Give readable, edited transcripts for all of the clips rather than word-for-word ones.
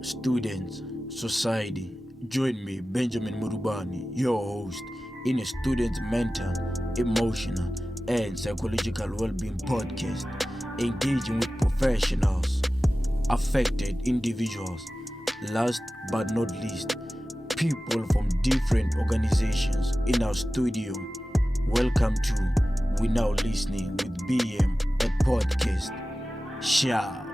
Students, society. Join me, Benjamin Murubani, your host, in a student's mental, emotional, and psychological well-being podcast, engaging with professionals, affected individuals, last but not least, people from different organizations in our studio. Welcome to We Now Listening with BM at podcast. Ciao.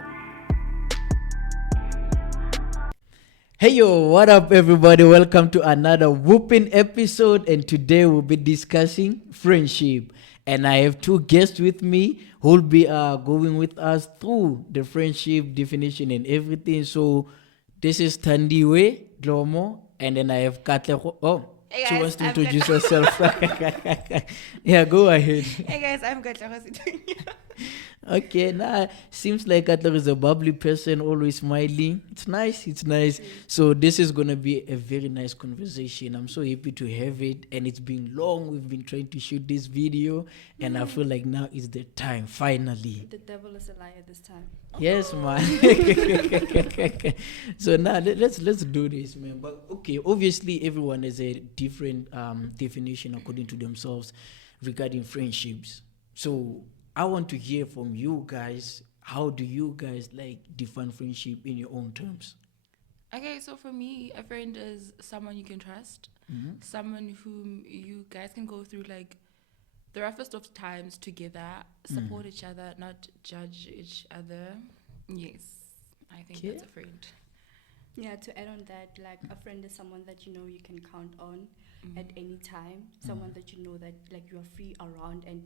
Hey yo, what up everybody? Welcome to another whooping episode, and today we'll be discussing friendship. And I have two guests with me who'll be going with us through the friendship definition and everything. So this is Tandiwe Glomo, and then I have Katle. Oh, Hey she guys, wants to I'm introduce Katle. herself. Yeah, go ahead. Hey guys, I'm Katla. How's it doing? Okay, now seems like Atler is a bubbly person, always smiling. It's nice. So this is gonna be a very nice conversation. I'm so happy to have it, and it's been long. We've been trying to shoot this video, and I feel like now is the time, finally. The devil is a liar this time. Yes, man. So now let's do this, man. But okay, obviously everyone has a different definition according to themselves regarding friendships. So I want to hear from you guys. How do you guys like define friendship in your own terms? Okay, so for me, a friend is someone you can trust, someone whom you guys can go through like the roughest of times together, support each other, not judge each other. Yes, I think Okay. that's a friend. Yeah, to add on that, like a friend is someone that you know you can count on at any time, someone that you know that like you are free around, and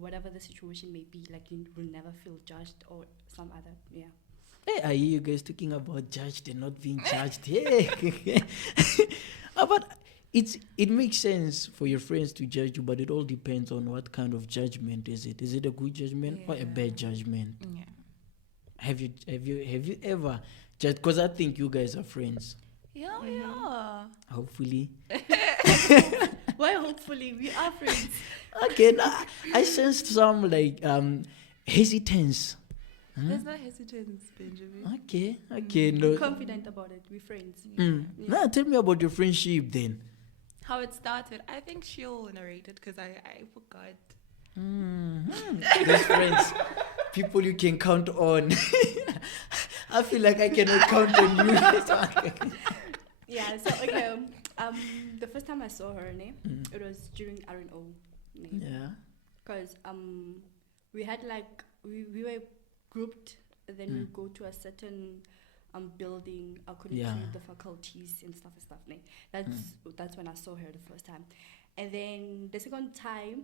whatever the situation may be, like you will never feel judged or some other, yeah. Hey, I hear you guys talking about judged and not being judged. Hey. But it makes sense for your friends to judge you, but it all depends on what kind of judgment is it. Is it a good judgment or a bad judgment? Yeah. Have you ever judged? Because I think you guys are friends. Yeah. Hopefully. Why hopefully we are friends. Okay, now I sensed some like hesitance. There's no hesitance, Benjamin. Okay, no. Confident about it, we're friends. Now tell me about your friendship then. How it started, I think she'll narrate it because I forgot. Those friends, people you can count on. I feel like I cannot count on you. Yeah, so okay, the first time I saw her name, it was during R&O name. Yeah. Because we had like we were grouped, and then we go to a certain building according Yeah. to the faculties and stuff. Né? That's when I saw her the first time, and then the second time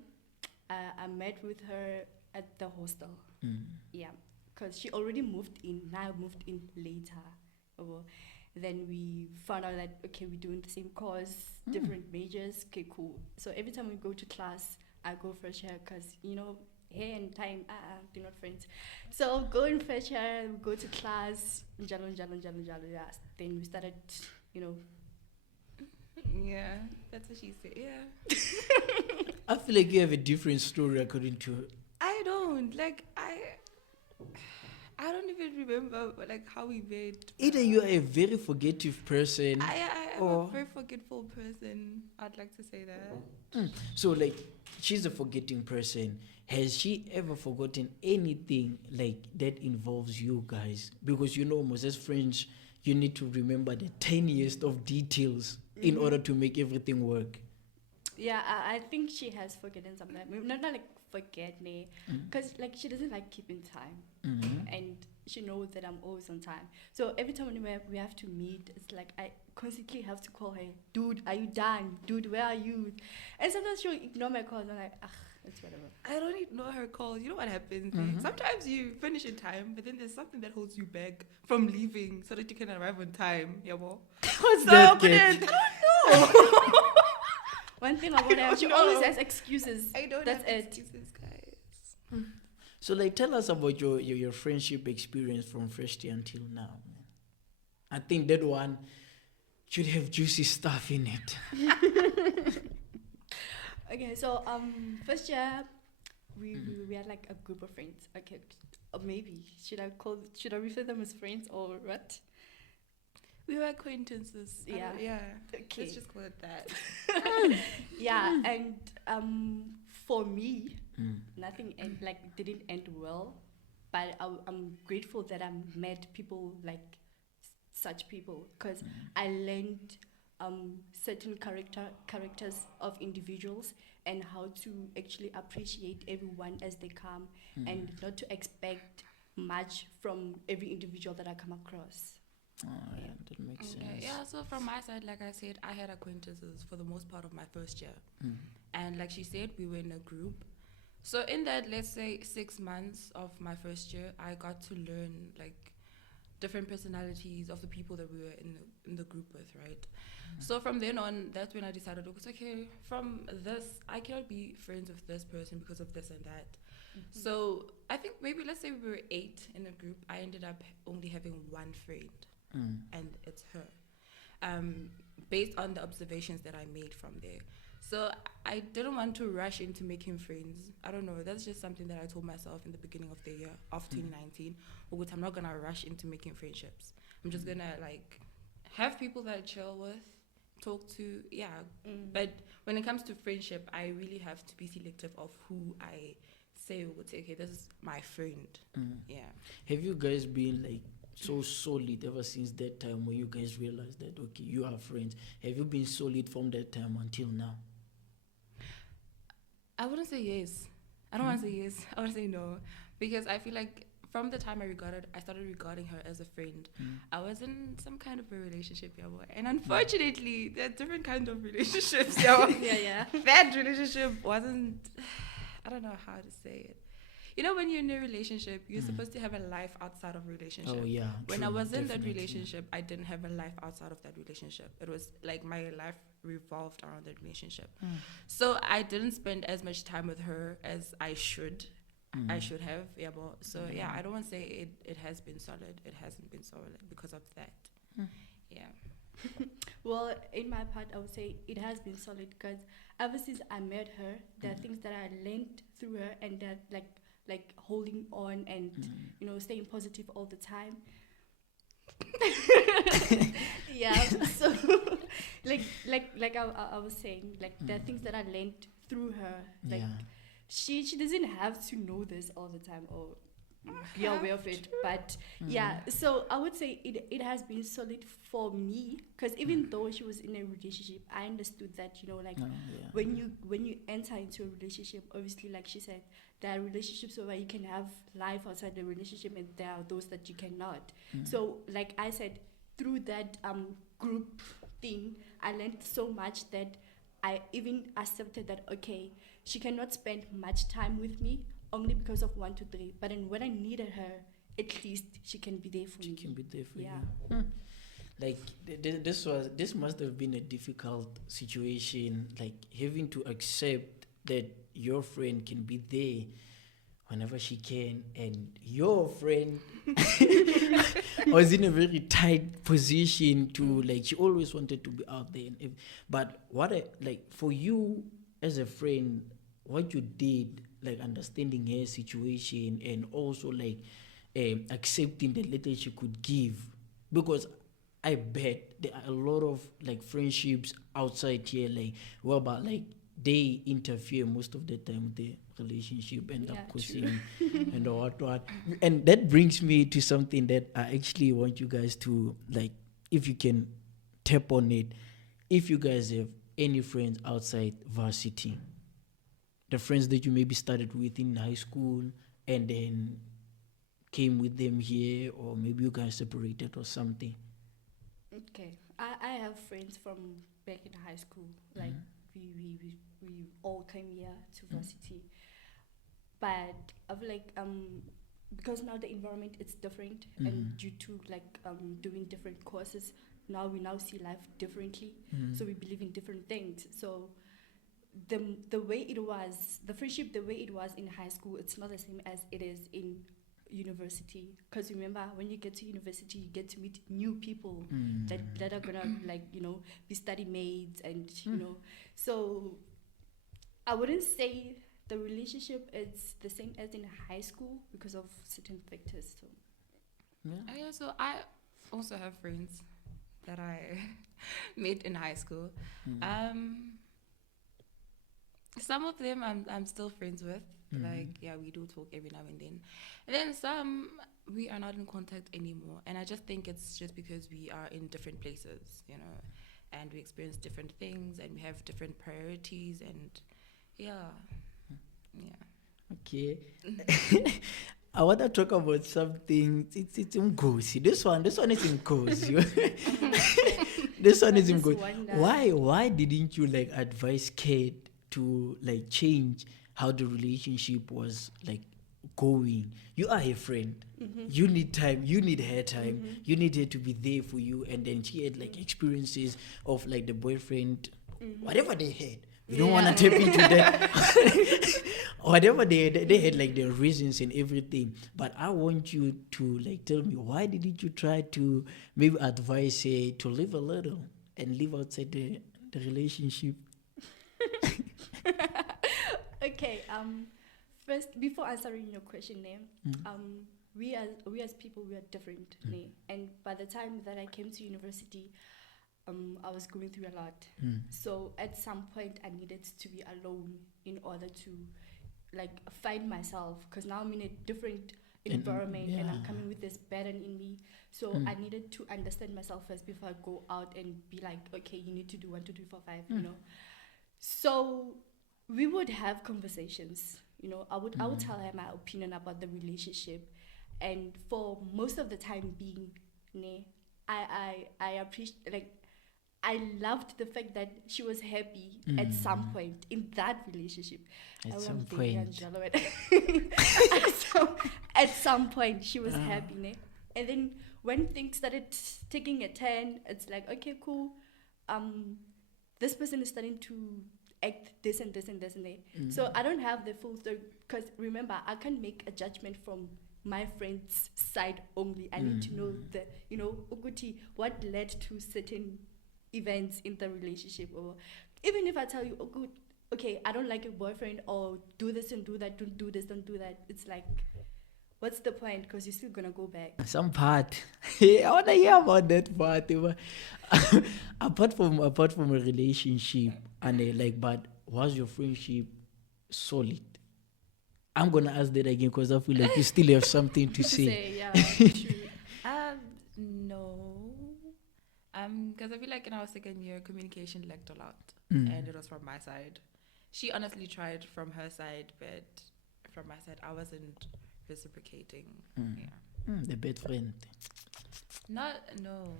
I met with her at the hostel. Yeah, because she already moved in. Now I moved in later. Then we found out that okay, we're doing the same course, different majors. Okay, cool. So every time we go to class, I go fresh hair because hair and time, they're not friends. So go in fresh hair, go to class, jalo. Yeah. Then we started, Yeah, that's what she said. Yeah. I feel like you have a different story according to her. I don't like I don't even remember like how we met. Either you are a very forgettive person. I am or- a very forgetful person. I'd like to say that. So like she's a forgetting person. Has she ever forgotten anything like that involves you guys? Because most as friends you need to remember the tiniest of details in order to make everything work. yeah, I think she has forgotten something. Not like forget me, because like she doesn't like keeping time, and she knows that I'm always on time. So every time we have to meet, it's like I constantly have to call her, dude, are you done? Dude, where are you? And sometimes she'll ignore my calls. I'm like, it's whatever. I don't ignore her calls. You know what happens? Sometimes you finish in time, but then there's something that holds you back from leaving so that you can arrive on time. Yeah, well. What's So that, but kid? then, I don't know. One thing about her, she know. always has excuses. I don't That's have it. excuses, guys. So like tell us about your friendship experience from first year until now. I think that one should have juicy stuff in it. Okay, so first year we had like a group of friends. Okay, or maybe should I refer them as friends or what? We were acquaintances. Yeah. Yeah. Okay. Let's just call it that. Yeah, and for me, Mm. nothing didn't end well, but I'm grateful that I met people like such people, because I learned certain characters of individuals and how to actually appreciate everyone as they come, and not to expect much from every individual that I come across. Oh, yeah, that makes Okay. sense. Yeah. So from my side, like I said, I had acquaintances for the most part of my first year, Mm. and like she said, we were in a group. So in that, let's say 6 months of my first year, I got to learn like different personalities of the people that we were in the group with, right? So from then on, that's when I decided, okay, from this, I cannot be friends with this person because of this and that. So I think maybe let's say we were 8 in a group. I ended up only having one friend, Mm. and it's her. Based on the observations that I made from there. So I didn't want to rush into making friends. I don't know. That's just something that I told myself in the beginning of the year of 2019. Which I'm not gonna rush into making friendships. I'm just gonna like have people that I chill with, talk to, yeah. But when it comes to friendship, I really have to be selective of who I say, okay, this is my friend. Mm. Yeah. Have you guys been like so solid ever since that time when you guys realized that okay, you are friends? Have you been solid from that time until now? I wouldn't say yes. I don't want to say yes. I want to say no, because I feel like from the time I started regarding her as a friend. I was in some kind of a relationship, yeah, boy. And unfortunately, there are different kinds of relationships, yeah. Yeah. That relationship wasn't. I don't know how to say it. You know, when you're in a relationship, you're supposed to have a life outside of relationship. Oh yeah. When I true, was in that definitely. relationship, I didn't have a life outside of that relationship. It was like my life revolved around that relationship. So I didn't spend as much time with her as I should. I should have. Yeah, but so yeah, I don't want to say it has been solid. It hasn't been solid because of that. Yeah. Well, in my part, I would say it has been solid, because ever since I met her, there are things that I learned through her, and that like holding on and staying positive all the time. Yeah. So I was saying, like there are things that I learned through her. Like Yeah. she doesn't have to know this all the time or be aware of it, but yeah. So I would say it has been solid for me, because even though she was in a relationship, I understood that Oh, yeah. when you enter into a relationship, obviously, like she said, there are relationships where you can have life outside the relationship, and there are those that you cannot. So like I said, through that group thing, I learned so much that I even accepted that okay, she cannot spend much time with me only because of 1, 2, 3. But then when I needed her, at least she can be there for me. She can be there for Yeah. you. Like this must have been a difficult situation, like having to accept that your friend can be there whenever she can, and your friend was in a very tight position to like she always wanted to be out there. But like for you as a friend, what you did, like understanding her situation and also like accepting the little she could give, because I bet there are a lot of like friendships outside here, like whereby like they interfere most of the time with the relationship, end Yeah, up causing and what. And that brings me to something that I actually want you guys to like, if you can tap on it, if you guys have any friends outside varsity, the friends that you maybe started with in high school and then came with them here, or maybe you guys separated or something. Okay. I have friends from back in high school. Like we all came here to varsity. But I feel like because now the environment is different, and due to like doing different courses, now we now see life differently. So we believe in different things. So the way it was, the friendship, the way it was in high school, it's not the same as it is in university. Because remember, when you get to university, you get to meet new people that are gonna like be study mates, and so I wouldn't say the relationship is the same as in high school because of certain factors. So Yeah. So I also have friends that I met in high school. Some of them I'm still friends with. Like, yeah, we do talk every now and then. And then some we are not in contact anymore. And I just think it's just because we are in different places, you know, and we experience different things and we have different priorities and yeah. Okay. I want to talk about something. It's Mgosi. This one is Mgosi. This one is I just Mgosi. wonder. Why didn't you like advise Kate to like change how the relationship was like going? You are a friend. You need time. You need her time. You need her to be there for you. And then she had like experiences of like the boyfriend, whatever they had. We don't want to tap into that. Whatever they had like their reasons and everything. But I want you to like tell me, why didn't you try to maybe advise her to live a little and live outside the relationship? Okay. First, before answering your question, we as people, we are different, and by the time that I came to university, I was going through a lot. So at some point, I needed to be alone in order to like find myself, because now I'm in a different environment and I'm coming with this burden in me. So I needed to understand myself first before I go out and be like, okay, you need to do 1, 2, 3, 4, 5, you know. So we would have conversations, you know. I would tell her my opinion about the relationship, and for most of the time being, I appreciate, like, I loved the fact that she was happy at some point in that relationship. At some point. At some point, she was happy, and then when things started taking a turn, it's like, okay, cool. This person is starting to act this and this and this and that. So I don't have the full story, because remember, I can't make a judgment from my friend's side only. I need to know the, you know, Ukuti, what led to certain events in the relationship. Or even if I tell you, oh, good, okay, I don't like your boyfriend, or do this and do that, don't do this, don't do that. It's like, what's the point? Because you're still gonna go back. Some part. I want to hear about that part. apart from a relationship and like, but was your friendship solid? I'm gonna ask that again because I feel like you still have something to say. Yeah, true. No. Because I feel like in our second year, communication lacked a lot, and it was from my side. She honestly tried from her side, but from my side, I wasn't reciprocating. Yeah. The bad friend. No. No.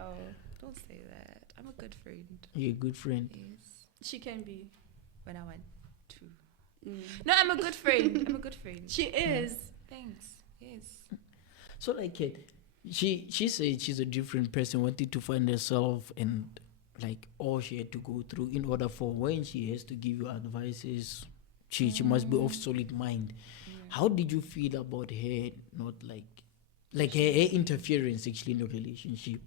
Oh, don't say that. I'm a good friend. You're a good friend. Yes. She can be. When I want to. No, I'm a good friend. I'm a good friend. She is. Thanks. Yes. So like Kate, she said she's a different person, wanted to find herself and like all she had to go through in order for when she has to give you advices, she must be of solid mind. How did you feel about her not like her interference actually in your relationship?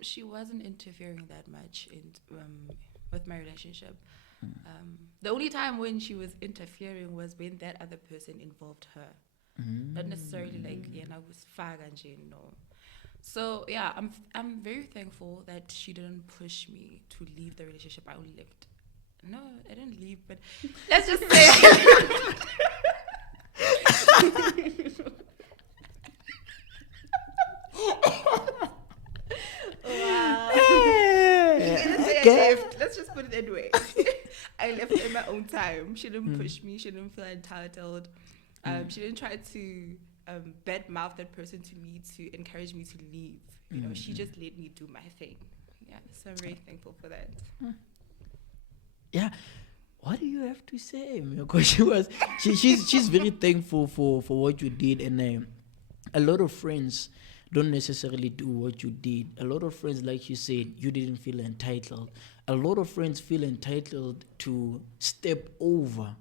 She wasn't interfering that much in with my relationship. The only time when she was interfering was when that other person involved her. Not necessarily like I was faganje, no. So yeah, I'm very thankful that she didn't push me to leave the relationship. I only left. No, I didn't leave, but let's just say Wow. I left. Let's just put it that way. I left in my own time. She didn't push me. She didn't feel entitled. She didn't try to bad mouth that person to me to encourage me to leave. You know, she just let me do my thing. Yeah, so I'm very thankful for that. Yeah. What do you have to say? Because she's very thankful for what you did, and a lot of friends don't necessarily do what you did. A lot of friends, like you said, you didn't feel entitled. A lot of friends feel entitled to step over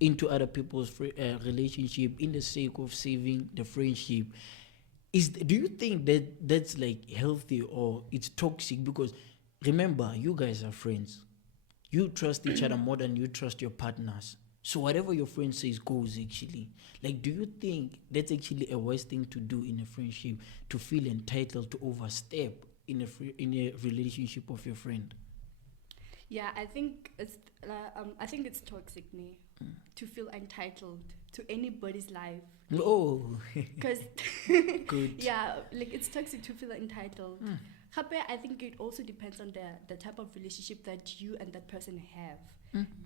into other people's relationship in the sake of saving the friendship. Do you think that that's like healthy or it's toxic? Because remember, you guys are friends. You trust each other more than you trust your partners. So whatever your friend says goes actually. Like, do you think that's actually a wise thing to do in a friendship, to feel entitled to overstep in in a relationship of your friend? Yeah, I think it's toxic, ne, to feel entitled to anybody's life. Oh, Because good. yeah, like it's toxic to feel entitled. Gape, I think it also depends on the type of relationship that you and that person have.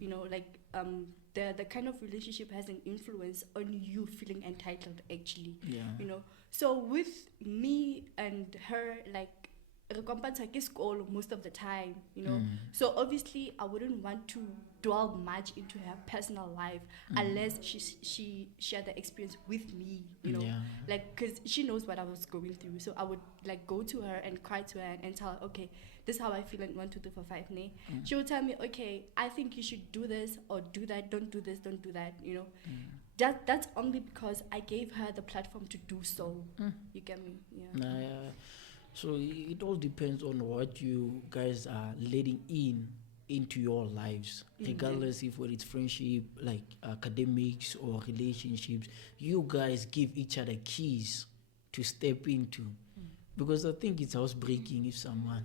You know, like the kind of relationship has an influence on you feeling entitled actually. Yeah. You know. So with me and her, like re kompantsa ke sekolo most of the time, you know. So obviously I wouldn't want to dwell much into her personal life unless she shared the experience with me, you know. Yeah. Like, because she knows what I was going through, so I would like go to her and cry to her and tell her, okay, this is how I feel in 1 2 3 4 5 ne. She would tell me, okay, I think you should do this or do that, don't do this, don't do that, you know. That's only because I gave her the platform to do so. You get me? Yeah. So it all depends on what you guys are letting into your lives, regardless if it's friendship, like academics or relationships. You guys give each other keys to step into, because I think it's housebreaking if someone.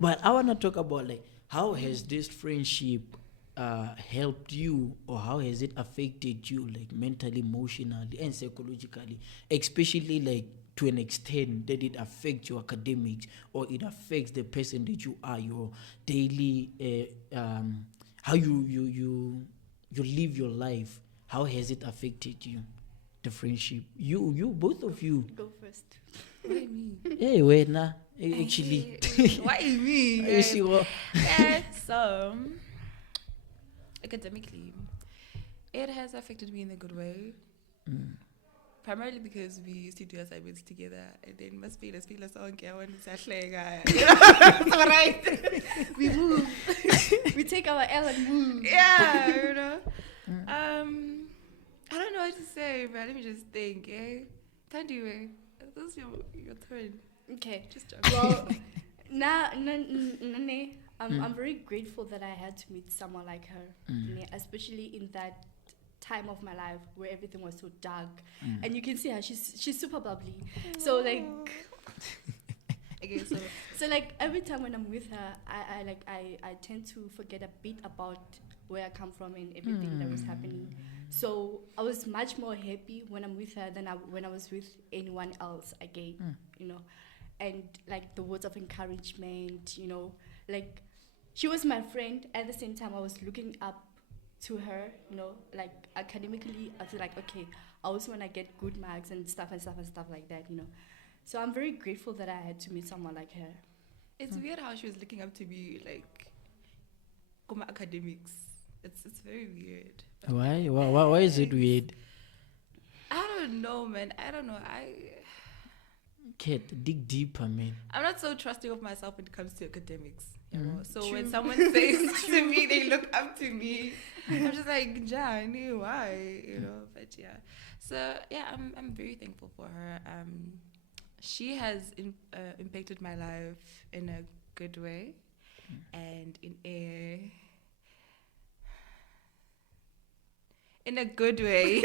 But I want to talk about, like, how has this friendship helped you, or how has it affected you, like mentally, emotionally, and psychologically, especially like to an extent that it affects your academics, or it affects the person that you are, your daily, how you live your life. How has it affected you, the friendship? You both of you. Go first. What do you mean? Hey, wait, nah. Actually, What do you mean? you see what? Yeah, so academically, it has affected me in a good way. Primarily because we used to do assignments together, and then must be the song right. We move. We take our L and move. Yeah, you know. I don't know what to say, but let me just think. Can't do it. This is your turn. Okay. Just joke. Well, I'm very grateful that I had to meet someone like her, especially in that time of my life where everything was so dark, and you can see her. She's super bubbly. So like, Okay, so like every time when I'm with her, I tend to forget a bit about where I come from and everything that was happening. So I was much more happy when I'm with her than when I was with anyone else again, you know. And like the words of encouragement, you know, like she was my friend. At the same time, I was looking up to her, you know, like academically. I feel like, okay, I also want to get good marks and stuff like that, you know. So I'm very grateful that I had to meet someone like her. it's weird how she was looking up to me, like, Kuma academics. It's very weird. Why is it weird? I don't know, man. I don't know. Kate, dig deeper, man. I'm not so trusting of myself when it comes to academics. You know? So True. when someone says to me, they look up to me. I'm just like, Johnny, why? You know, but yeah. So yeah, I'm very thankful for her. She has impacted my life in a good way, and in a good way.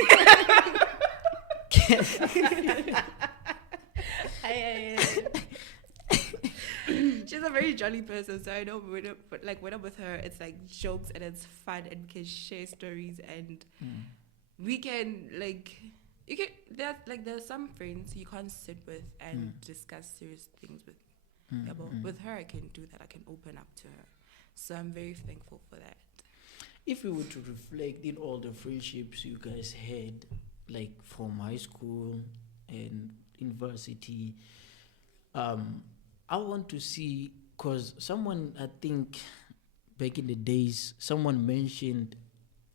She's a very jolly person, so I know when I'm with her, it's like jokes and it's fun, and we can share stories, and we can there's some friends you can't sit with and discuss serious things with. Yeah, but with her I can do that. I can open up to her, so I'm very thankful for that. If we were to reflect in all the friendships you guys had, like from high school and university, I want to see, because someone, I think back in the days, someone mentioned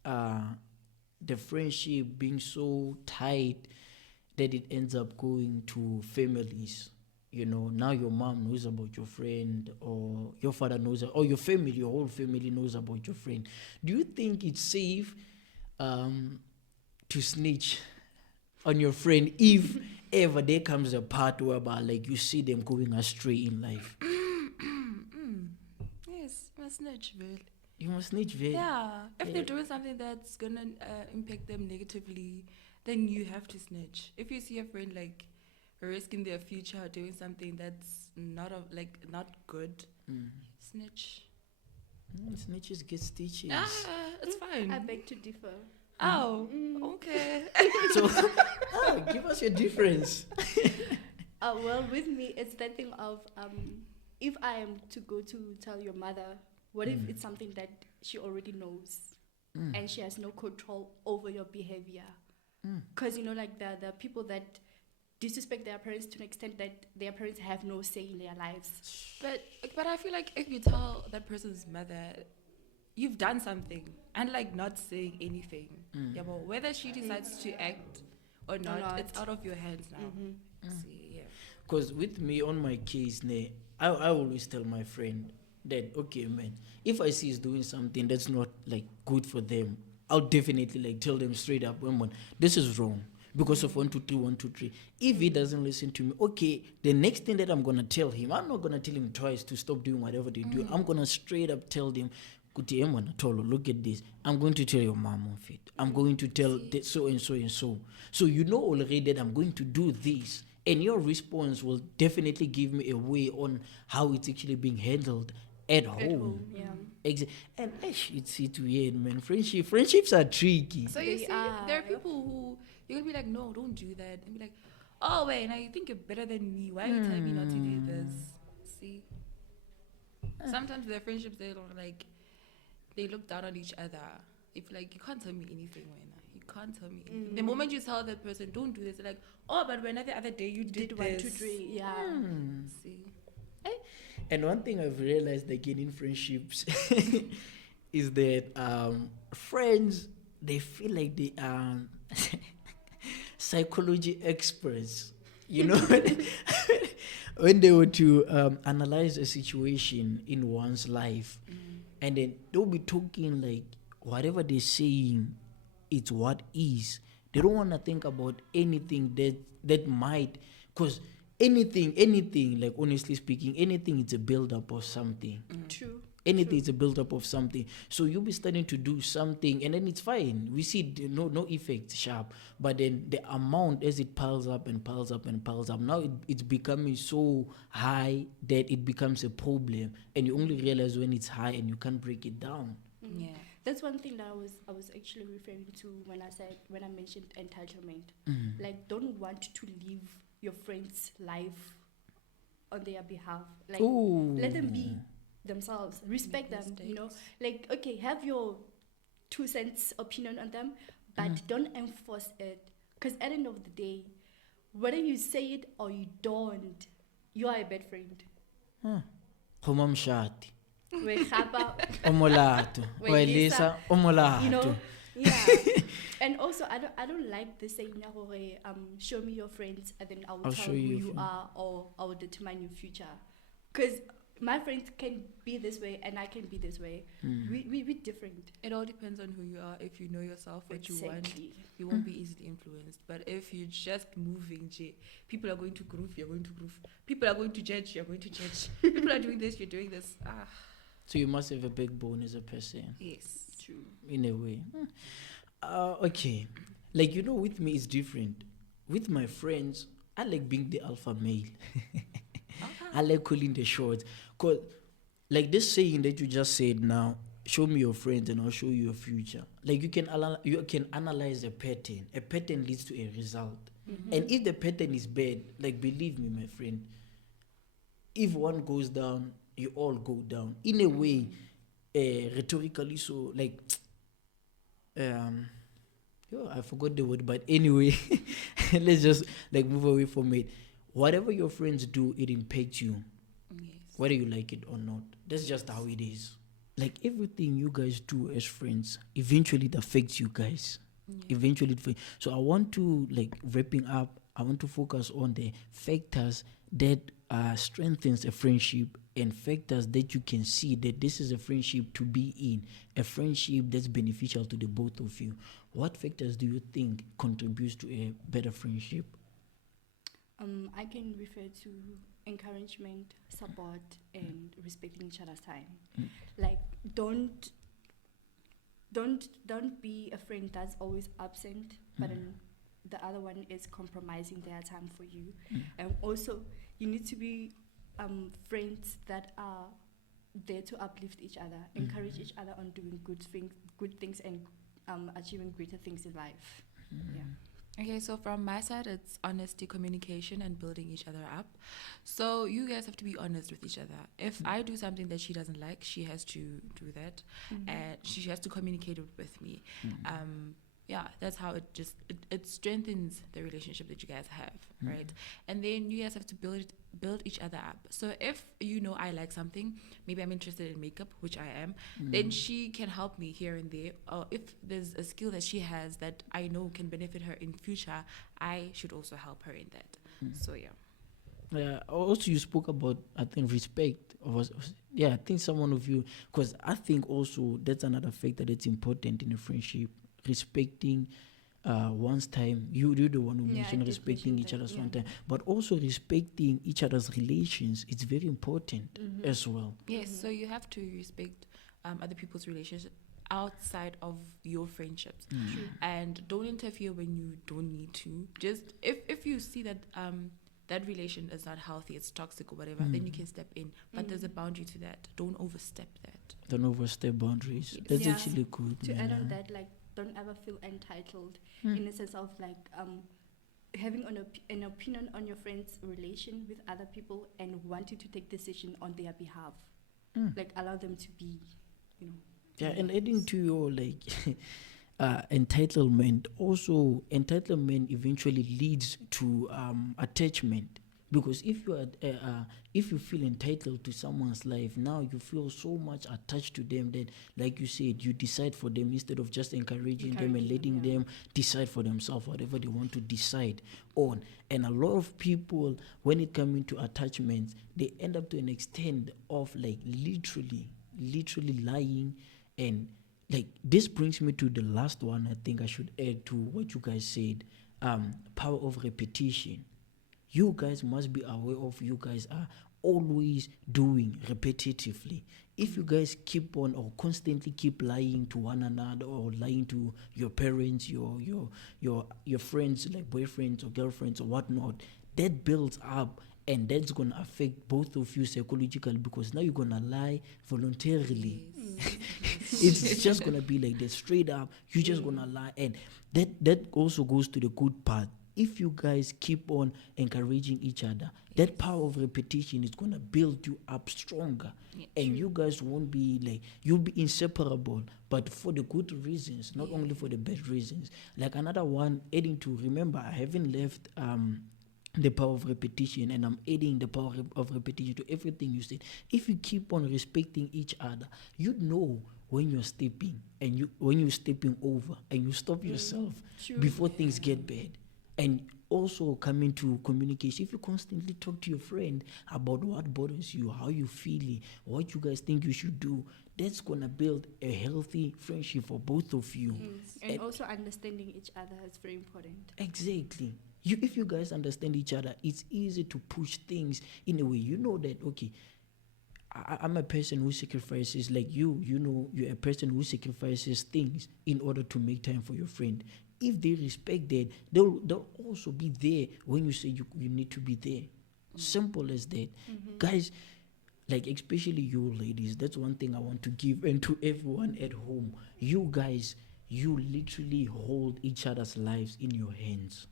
the friendship being so tight that it ends up going to families. You know, now your mom knows about your friend, or your father knows, or your family, your whole family knows about your friend. Do you think it's safe to snitch on your friend if ever there comes a part whereby, like, you see them going astray in life? Yes, must snitch, man. You must snitch very. Yeah, if Yeah. they're doing something that's gonna impact them negatively, then you have to snitch. If you see a friend like risking their future doing something that's not good, snitch. Snitches get stitches. It's fine. I beg to differ. Oh, okay. So, give us your difference. Well, with me, it's that thing of if I am to go to tell your mother, what if it's something that she already knows and she has no control over your behavior? Because, like the people that disrespect their parents to an extent that their parents have no say in their lives. But I feel like if you tell that person's mother, you've done something, and like not saying anything. Yeah, but whether she decides to act or not, it's out of your hands now. See, yeah. Because with me on my case, I always tell my friend that, okay, man, if I see he's doing something that's not like good for them, I'll definitely like tell them straight up, man, this is wrong because of 1, 2, 3, 1, 2, 3. If he doesn't listen to me, okay, the next thing that I'm gonna tell him, I'm not gonna tell him twice to stop doing whatever they do. I'm gonna straight up tell them, look at this. I'm going to tell your mom of it. I'm going to tell that so and so and so. So you know already that I'm going to do this. And your response will definitely give me a way on how it's actually being handled at home. Yeah. And it's weird, man. Friendships are tricky. So you They see, are. there are people who you're gonna be like, no, don't do that, and be like, oh wait, now you think you're better than me. Why are you telling me not to do this? See, sometimes their friendships they look down on each other. If like you can't tell me anything, Wena. You can't tell me anything. The moment you tell that person, don't do this, they're like, oh, but when the other day you did this. 1, 2, 3. Yeah. See, And one thing I've realized again in friendships is that friends, they feel like they are psychology experts. You know, when they were to analyze a situation in one's life, and then they'll be talking like whatever they're saying, it's what is. They don't want to think about anything that might, because anything, like honestly speaking, anything is a build-up of something. True. Anything is a build-up of something. So you'll be starting to do something, and then it's fine. We see no effect sharp, but then the amount as it piles up and piles up and piles up, now it's becoming so high that it becomes a problem, and you only realize when it's high and you can't break it down. yeah. That's one thing that I was actually referring to when I mentioned entitlement. Like, don't want to live your friend's life on their behalf. Like, let them be themselves. Respect them. Mistakes. You know, like, okay, have your 2 cents opinion on them, but don't enforce it. Because at the end of the day, whether you say it or you don't, you are a bad friend. Homamshati. Wegapa, Omolato. Wailisa omolato. you know, yeah. And also, I don't like the saying, show me your friends and then I'll I'll tell show who you you your are, or I will determine your future. Because my friends can be this way and I can be this way. We're different. It all depends on who you are. If you know yourself, what you want, Exactly. you won't be easily influenced. But if you're just moving, people are going to groove, you're going to groove. People are going to judge, you're going to judge. People are doing this, you're doing this. So you must have a backbone as a person, Yes. True. in a way. Okay. Like, with me, it's different. With my friends, I like being the alpha male. I like calling the shots. Because, like this saying that you just said now, show me your friends and I'll show you your future. Like, you can analyze a pattern. A pattern leads to a result. And if the pattern is bad, like, believe me, my friend, if one goes down, you all go down. In a way, rhetorically, so, like, I forgot the word, but anyway, let's just, like, move away from it. Whatever your friends do, it impacts you, Yes. whether you like it or not. That's just how it is. Like, everything you guys do as friends, eventually it affects you guys. Eventually, so I want to, like, wrapping up, I want to focus on the factors that strengthens a friendship, and factors that you can see that this is a friendship to be in, a friendship that's beneficial to the both of you. What factors do you think contributes to a better friendship? I can refer to encouragement, support, and respecting each other's time. Like, don't don't be a friend that's always absent, but then the other one is compromising their time for you. And also, you need to be friends that are there to uplift each other, encourage each other on doing good things, and achieving greater things in life. Yeah. Okay, so from my side, it's honesty, communication, and building each other up. So you guys have to be honest with each other. If I do something that she doesn't like, she has to do that, and she has to communicate it with me. Yeah, that's how it strengthens the relationship that you guys have, right? And then you guys have to build each other up. So if you know I like something, maybe I'm interested in makeup, which I am, then she can help me here and there. Or if there's a skill that she has that I know can benefit her in future, I should also help her in that. So yeah. Also, you spoke about, I think, respect. I think someone of you, because I think also that's another factor that's important in a friendship. Respecting one's time. You're the one who mentioned respecting each other's one time, but also respecting each other's relations. It's very important as well. Yes, so you have to respect other people's relationships outside of your friendships, and don't interfere when you don't need to. Just if you see that that relation is not healthy, it's toxic or whatever, then you can step in. But there's a boundary to that. Don't overstep that. Don't overstep boundaries. Yes. That's actually good. To add on that, like, don't ever feel entitled in the sense of like having an opinion on your friend's relation with other people and wanting to take decision on their behalf. Like, allow them to be, And adding to your entitlement, also entitlement eventually leads to attachment. Because if you feel entitled to someone's life, now you feel so much attached to them that, like you said, you decide for them instead of just encouraging them and letting them decide for themselves whatever they want to decide on. And a lot of people, when it comes into attachments, they end up to an extent of like literally lying. And like, this brings me to the last one I think I should add to what you guys said, power of repetition. You guys must be aware of, you guys are always doing repetitively. If you guys keep on or constantly keep lying to one another, or lying to your parents, your friends, like boyfriends or girlfriends or whatnot, that builds up, and that's gonna affect both of you psychologically, because now you're gonna lie voluntarily. It's just gonna be like that, straight up. You're just gonna lie, and that also goes to the good part. If you guys keep on encouraging each other, that power of repetition is going to build you up stronger. And you guys won't be like, you'll be inseparable, but for the good reasons, not only for the bad reasons. Like another one, adding to, remember, I haven't left the power of repetition, and I'm adding the power of repetition to everything you said. If you keep on respecting each other, you know when you're stepping, and when you're stepping over, and you stop yourself before things get bad. And also coming to communication. If you constantly talk to your friend about what bothers you, how you feeling, what you guys think you should do, that's gonna build a healthy friendship for both of you. And also understanding each other is very important. Exactly. If you guys understand each other, it's easy to push things in a way. You know that, okay, I'm a person who sacrifices, like you're a person who sacrifices things in order to make time for your friend. If they respect that, they'll also be there when you say you need to be there. Simple as that. Guys, like especially you ladies, that's one thing I want to give, and to everyone at home. You guys, you literally hold each other's lives in your hands.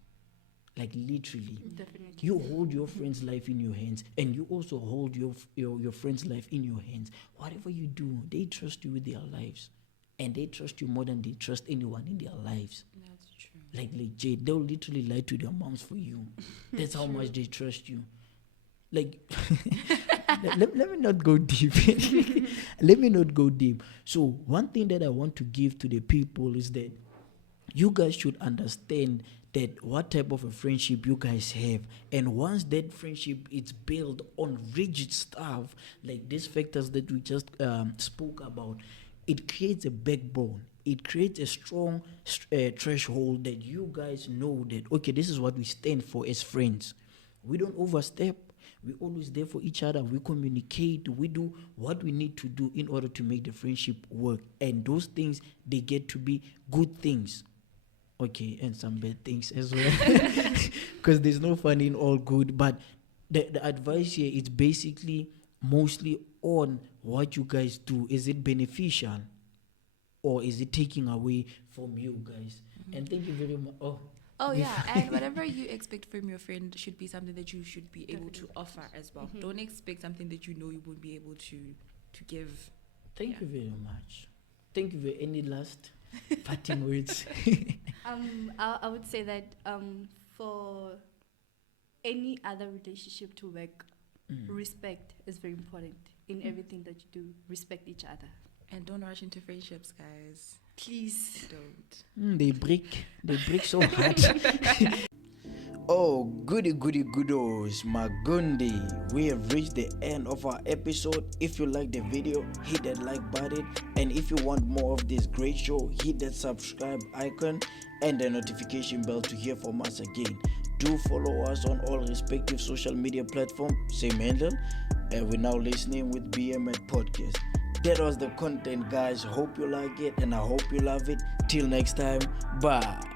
Like literally. Definitely. You hold your friend's life in your hands, and you also hold your friend's life in your hands. Whatever you do, they trust you with their lives. And they trust you more than they trust anyone in their lives. That's true. Like legit, they'll literally lie to their moms for you. That's how much they trust you. Like, let me not go deep. Let me not go deep. So one thing that I want to give to the people is that you guys should understand that what type of a friendship you guys have, and once that friendship is built on rigid stuff, like these factors that we just spoke about, it creates a backbone. It creates a strong threshold that you guys know that, okay, this is what we stand for as friends. We don't overstep. We're always there for each other. We communicate. We do what we need to do in order to make the friendship work. And those things, they get to be good things. Okay, and some bad things as well. Because there's no fun in all good. But the advice here is basically mostly on what you guys do. Is it beneficial? Or is it taking away from you guys? And thank you very much. Oh yeah, and whatever you expect from your friend should be something that you should be able to offer as well. Don't expect something that you know you won't be able to give. Thank you very much. Thank you for any last parting words. I would say that for any other relationship to work, respect is very important in everything that you do. Respect each other. And don't rush into friendships, guys. Please don't. They break so hard. Oh, goody goodos, Magundi. We have reached the end of our episode. If you like the video, hit that like button. And if you want more of this great show, hit that subscribe icon and the notification bell to hear from us again. Do follow us on all respective social media platforms. Same handle. And we're now listening with BM at Podcast. That was the content, guys. Hope you like it and I hope you love it. Till next time, bye.